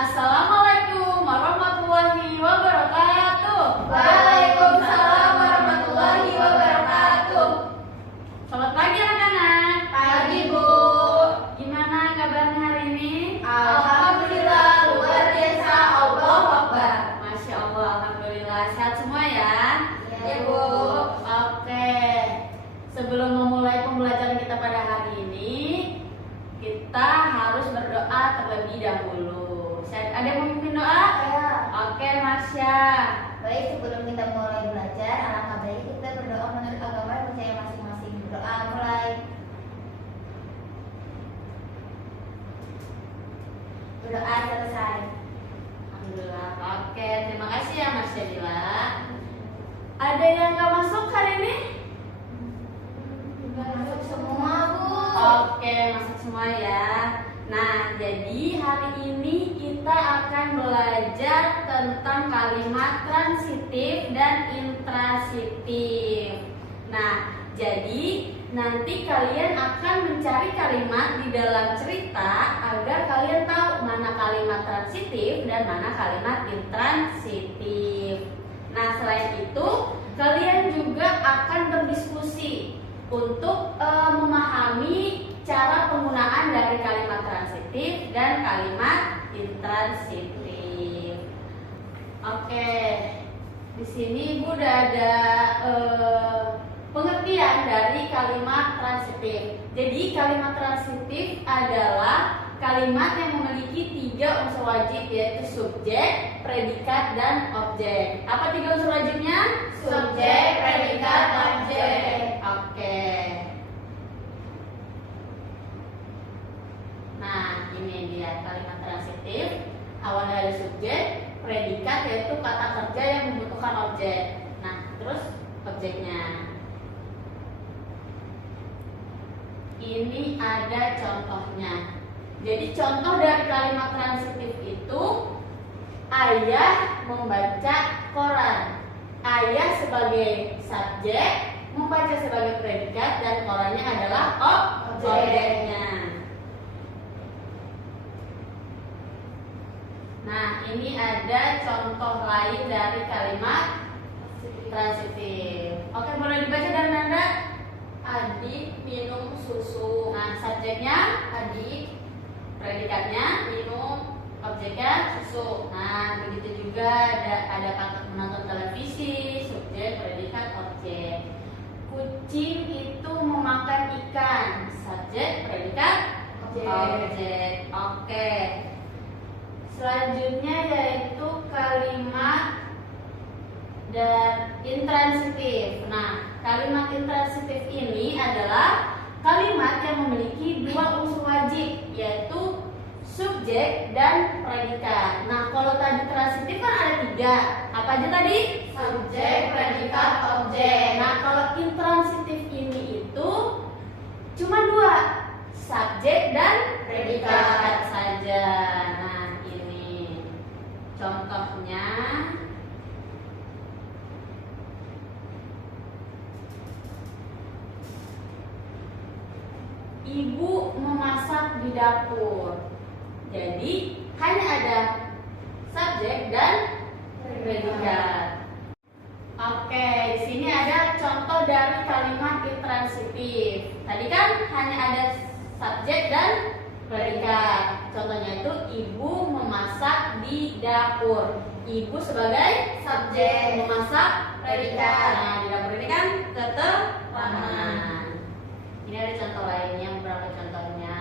Assalamualaikum warahmatullahi wabarakatuh. Waalaikumsalam warahmatullahi wabarakatuh. Selamat pagi anak-anak. Pagi, Bu. Gimana kabarnya hari ini? Alhamdulillah, luar biasa. Allahu Akbar. Masya Allah, alhamdulillah. Sehat semua ya? Ya, Bu. Oke. Sebelum memulai pembelajaran kita pada hari ini, kita harus berdoa terlebih dahulu. Ada yang mau memimpin doa? Ya. Oke, Masya. Baik, sebelum kita mulai belajar, alangkah baik kita berdoa menurut agama yang percaya masing-masing. Berdoa mulai. Berdoa selesai. Alhamdulillah. Oke, terima kasih ya Mas Jadila. Ada yang nggak masuk hari ini? Masuk semua, Bu. Oke, masuk semua ya. Nah, jadi hari ini kita akan belajar tentang kalimat transitif dan intransitif. Nah, jadi nanti kalian akan mencari kalimat di dalam cerita agar kalian tahu mana kalimat transitif dan mana kalimat intransitif. Nah, selain itu kalian juga akan berdiskusi untuk memahami cara penggunaan dari kalimat transitif dan kalimat intransitif. Oke, di sini Ibu udah ada pengertian dari kalimat transitif. Jadi kalimat transitif adalah kalimat yang memiliki 3 unsur wajib, yaitu subjek, predikat, dan objek. Apa 3 unsur wajibnya? Subjek, predikat, objek. Oke. Nah, ini dia kalimat transitif. Awalnya dari subjek, predikat yaitu kata kerja yang membutuhkan objek. Nah, terus objeknya. Ini ada contohnya. Jadi contoh dari kalimat transitif itu ayah membaca koran. Ayah sebagai subjek, membaca sebagai predikat, dan korannya adalah objeknya. Nah, ini ada contoh lain dari kalimat transitif. Oke, boleh dibaca dari Nanda? Adik minum susu. Nah, subjeknya Adik predikatnya minum objeknya susu. Nah, begitu juga ada kata menonton televisi, subjek, predikat, objek. Kucing itu memakan ikan, subjek, predikat, objek. Oke. Selanjutnya yaitu kalimat dan intransitif. Nah, kalimat intransitif ini adalah kalimat yang memiliki 2 unsur wajib, yaitu subjek dan predikat. Nah, kalau tadi transitif kan ada 3. Apa aja tadi? subjek, predikat, objek. Nah, kalau intransitif ini itu cuma 2, subjek dan predikat saja. Nah, ini contohnya. Ibu memasak di dapur. Jadi hanya ada subjek dan predikat. Oke, di sini ada contoh dari kalimat intransitif. Tadi kan hanya ada subjek dan predikat. Contohnya itu ibu memasak di dapur. Ibu sebagai Subjek. memasak Predikat. Nah, di dapur ini kan keterangan. Ini ada contoh lainnya, beberapa contohnya.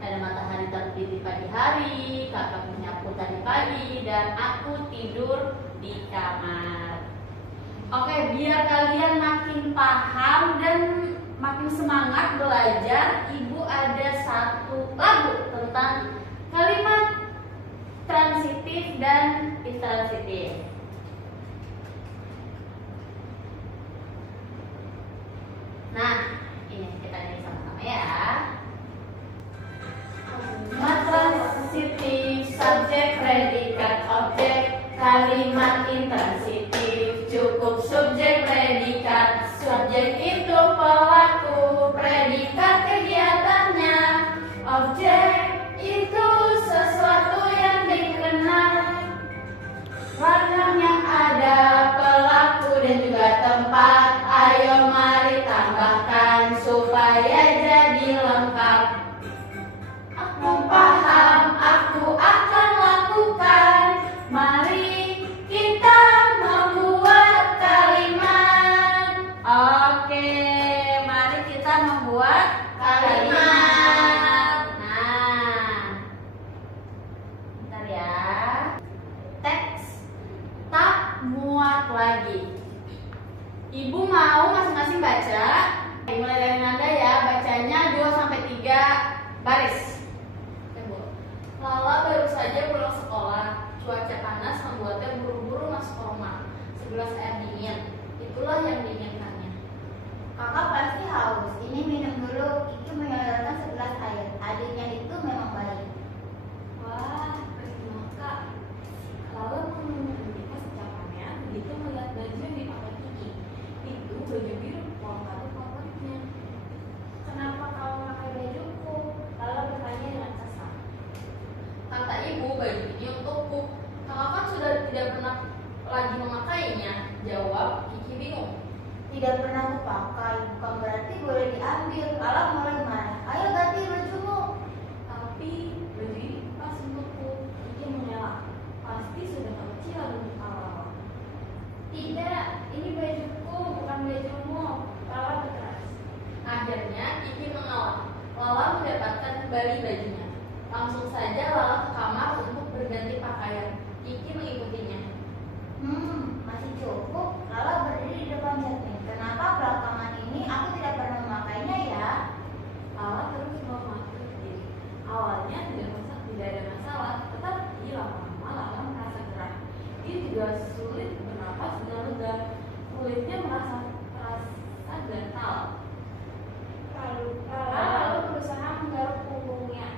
Ada matahari terbit di pagi hari, kakak menyapu tadi pagi, dan aku tidur di kamar. Oke, biar kalian makin paham dan makin semangat belajar, Ibu ada satu lagu tentang kalimat transitif dan intransitif. Nah, ini kita nyanyi sama-sama ya. Kalimat transitif, subjek, predikat, objek. Kalimat intransitif, cukup subjek, predikat. Subjek itu pelaku, predikat kegiatannya. Objek itu sesuatu yang mau masing-masing baca. Mulai dari Nanda ya, bacanya 2-3 baris. Lala baru saja pulang sekolah. Cuaca panas membuatnya buru-buru masuk ke rumah. Segelas air dingin, itulah yang diinginkannya. Kakak pasti haus. Ini minum dulu. Kiki menyodorkan segelas air. Adiknya itu memang baik. Wah, terima kak. Lalu menghentikan ucapannya begitu melihat baju yang dipakai Kiki. Itu baju biru warna favoritnya. Kenapa kau memakai bajuku? Lalu bertanya dengan kesal. Kata ibu, baju ini untukku. Kakak kan sudah tidak pernah lagi memakainya. Jawab Kiki bingung. Tidak pernah kupakai, bukan berarti boleh diambil. Lala mulai marah. Ayo ganti bajumu. Tapi baju ini pas untukku. Kiki mengelak. Pasti sudah kecilan untuk awal. Tidak, ini bajuku, bukan bajumu. Lala berkeras. Akhirnya Kiki mengalah. Lala mendapatkan kembali bajunya. Langsung saja Lala ke kamar untuk berganti pakaian. Kiki mengikutinya. Masih cukup. Lala berdiri di depan cermin. Kenapa belakangan ini aku tidak pernah memakainya ya? Lala terus memakai diri. Awalnya tidak ada masalah, tetapi lama-lama Lala merasa gerah. Dia juga sulit bernapas dengan lega. Kulitnya merasa gatal. Lalu berusaha menggaruk punggungnya.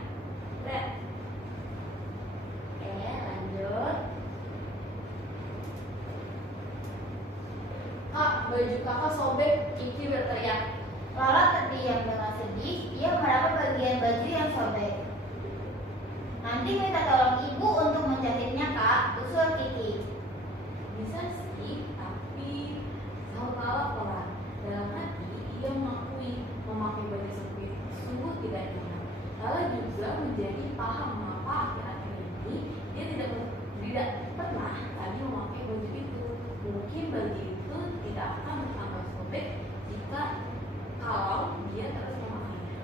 Lanjut. Kak, baju kakak sobek. Kiki berteriak. Lala terdiam dengan sedih. Ia meraba bagian baju yang sobek. Nanti minta tolong ibu untuk menjahitnya, Kak. Usul Kiki. Bisa sih, tapi tahu Lala pelan. Dalam hati ia mengakui memakai baju sempit sungguh tidak nyaman. Lala juga menjadi paham mengapa akhir-akhir ini dia tidak pernah lagi memakai baju itu. Mungkin baju itu tidak akan bertambah sobek jika kalau dia terus memakainya.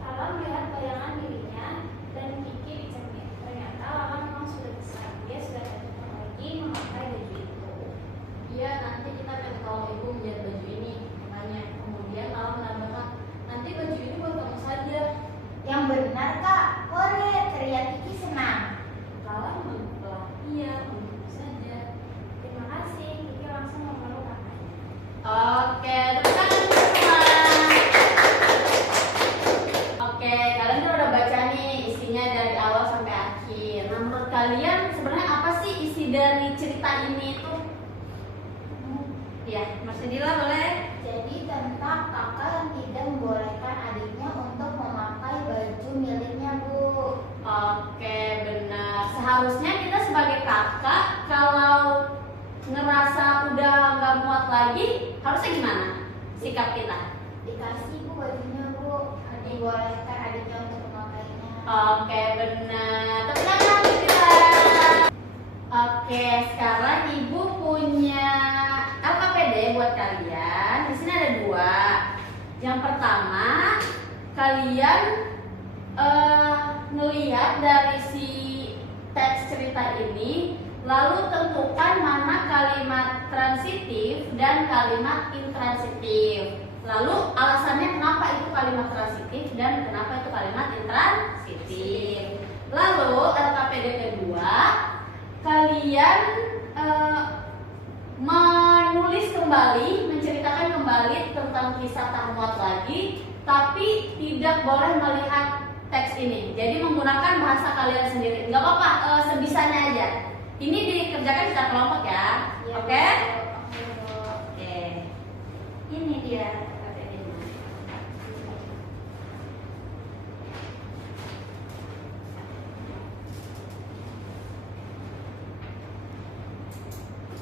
Lala melihat bayangan dirinya dan Kiki di cermin. Ternyata Lala memang sudah besar. Dia sudah tidak cocok lagi memakai baju itu. Iya, nanti kita akan tolong ibu menjahit baju ini. Makanya kemudian Lala menambahkan, nanti baju ini buat kamu saja. Yang benar, Kak. Hore, teriak Kiki senang. Lala menolak iya untuk saja. Terima kasih. Kiki langsung memeluk kakaknya. Oke, tepuk tangan teman-teman. Oke, kalian kan udah baca nih isinya dari awal sampai akhir. Nah, menurut kalian sebenarnya apa sih isi dari cerita ini itu? Ya, Mas Dila boleh. Jadi tentang kakak yang tidak membolehkan adiknya untuk memakai baju miliknya, Bu. Oke, benar. Seharusnya kita sebagai kakak kalau ngerasa udah nggak muat lagi, harusnya gimana sikap kita? Dikasih, Bu, bajunya, Bu. Dibolehkan adiknya untuk memakainya. Oke, benar. Tepuk tangan, Dila. Oke, sekarang ibu punya LKPD buat kalian. Di sini ada 2. Yang pertama, kalian ngelihat dari si teks cerita ini, lalu tentukan mana kalimat transitif dan kalimat intransitif. Lalu alasannya kenapa itu kalimat transitif dan kenapa itu kalimat intransitif. Lalu LKPD kedua, kalian menulis kembali, menceritakan kembali tentang kisah tak muat lagi, tapi tidak boleh melihat teks ini. Jadi menggunakan bahasa kalian sendiri. Nggak apa-apa, sebisanya aja. Ini dikerjakan secara kelompok ya. Iya, Oke? Bu. Oke. Ini dia LKPD-nya.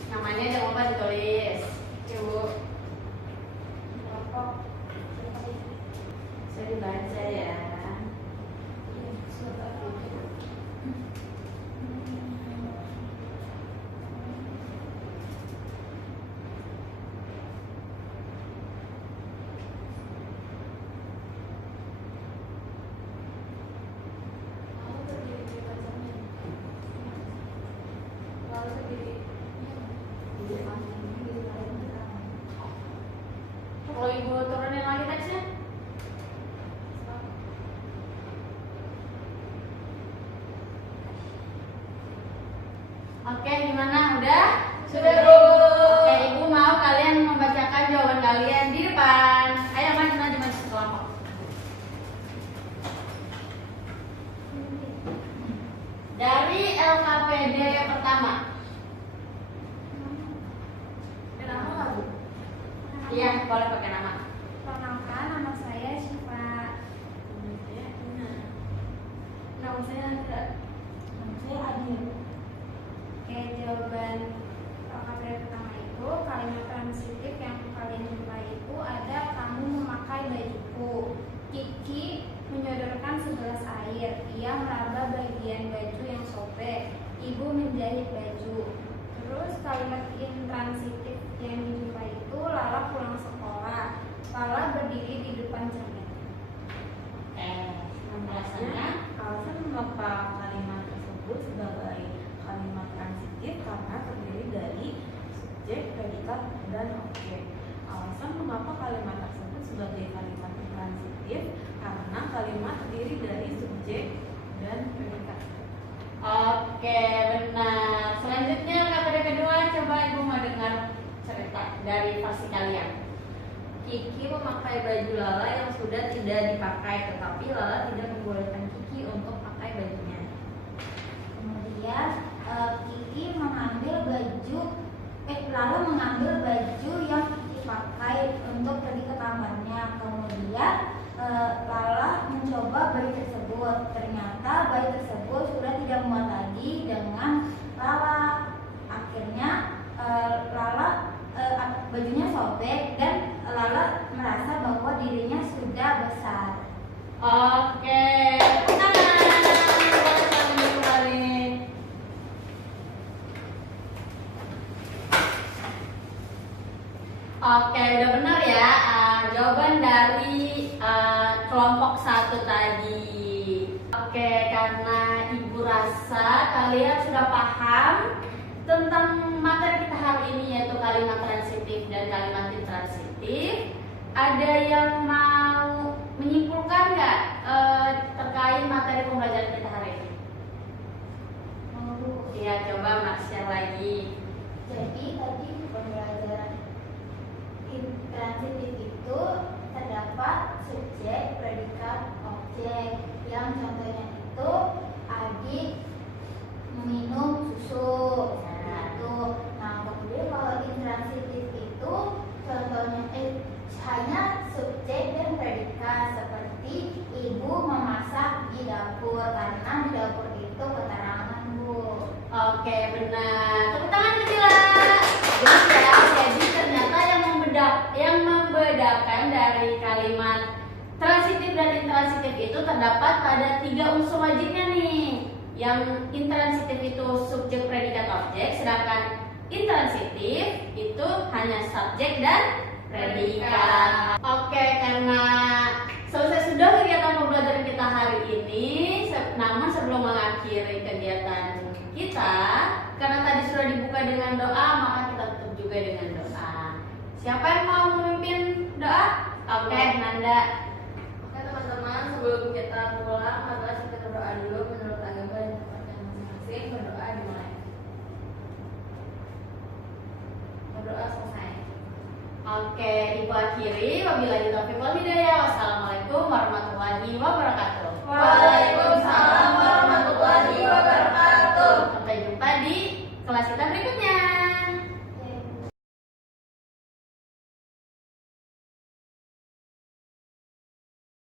Namanya jangan lupa ditulis. Ibu, Kelompok. saya dibaca ya. Oke, gimana? Udah? Sudah, Bu. Oke, Ibu mau kalian membacakan jawaban kalian di depan. Ayo maju kelompok. Dari LKPD pertama. Kenapa nggak, Bu? Iya, boleh pakai nama. Perkenalkan, nama saya Syifa. Saya Ina. Nama saya Andra. Nama saya Adil. Oke, jawaban LKPD pertama itu kalimat transitif yang kalian jumpai itu ada kamu memakai bajuku. Kiki menyodorkan segelas air. Ia meraba bagian baju yang sobek. Ibu menjahit baju. Terus kalimat intransitif yang dijumpai itu Lala pulang sekolah. Lala berdiri di depan cermin. Alasannya? Alasan mengapa kalimat tersebut sebagai kalimat transitif karena terdiri dari subjek, predikat, dan objek. Alasan mengapa kalimat tersebut sebagai kalimat transitif karena kalimat terdiri dari subjek dan predikat. Oke, benar. Selanjutnya KPD kedua, coba Ibu mau dengar cerita dari versi kalian. Kiki memakai baju Lala yang sudah tidak dipakai, tetapi Lala tidak membolehkan Kiki untuk pakai bajunya. Kemudian Kiki mengambil baju, Lala mengambil baju yang Kiki pakai untuk pergi ke kamarnya. Kemudian Lala mencoba bayi tersebut. Ternyata bayi tersebut sudah tidak muat lagi dengan Lala. Akhirnya bajunya sobek dan Lala merasa bahwa dirinya sudah besar. Oke, tepuk tangan. Boleh saling dikeluarin. Oke, udah benar ya. Jawaban dari kelompok 1 tadi. Oke, karena Ibu rasa kalian sudah paham tentang materi kita hari ini, yaitu kalimat transitif dan kalimat intransitif. Ada yang mau menyimpulkan nggak terkait materi pembelajaran kita hari ini? Mau. Ya, coba Mas share lagi. Jadi tadi pembelajaran intransitif itu terdapat subjek, predikat, objek. Yang contohnya itu adik meminum susu. Gitu. Nah, kemudian kalau intransitif itu contohnya hanya subjek dan predikat, seperti ibu memasak di dapur, karena di dapur itu keterangan, Bu. Oke, benar. Tepuk tangan Kecila. Benar ya. Jadi ternyata yang membedakan dari kalimat transitif dan intransitif itu terdapat pada 3 unsur wajibnya nih. Yang intransitif itu subjek, predikat, objek, sedangkan intransitif itu hanya subjek dan predikat. Oke, karena selesai sudah kegiatan pembelajaran kita hari ini, namun sebelum mengakhiri kegiatan kita, karena tadi sudah dibuka dengan doa, maka kita tutup juga dengan doa. Siapa yang mau memimpin doa? Oke, Nanda. Oke teman-teman, sebelum kita pulang, mari kita berdoa dulu menurut agama dan kepercayaan masing-masing. Berdoa dimulai. Berdoa selesai. Oke, Ibu akhiri. Wabillahi taufiq wal hidayah. Wassalamualaikum warahmatullahi wabarakatuh. Waalaikumsalam.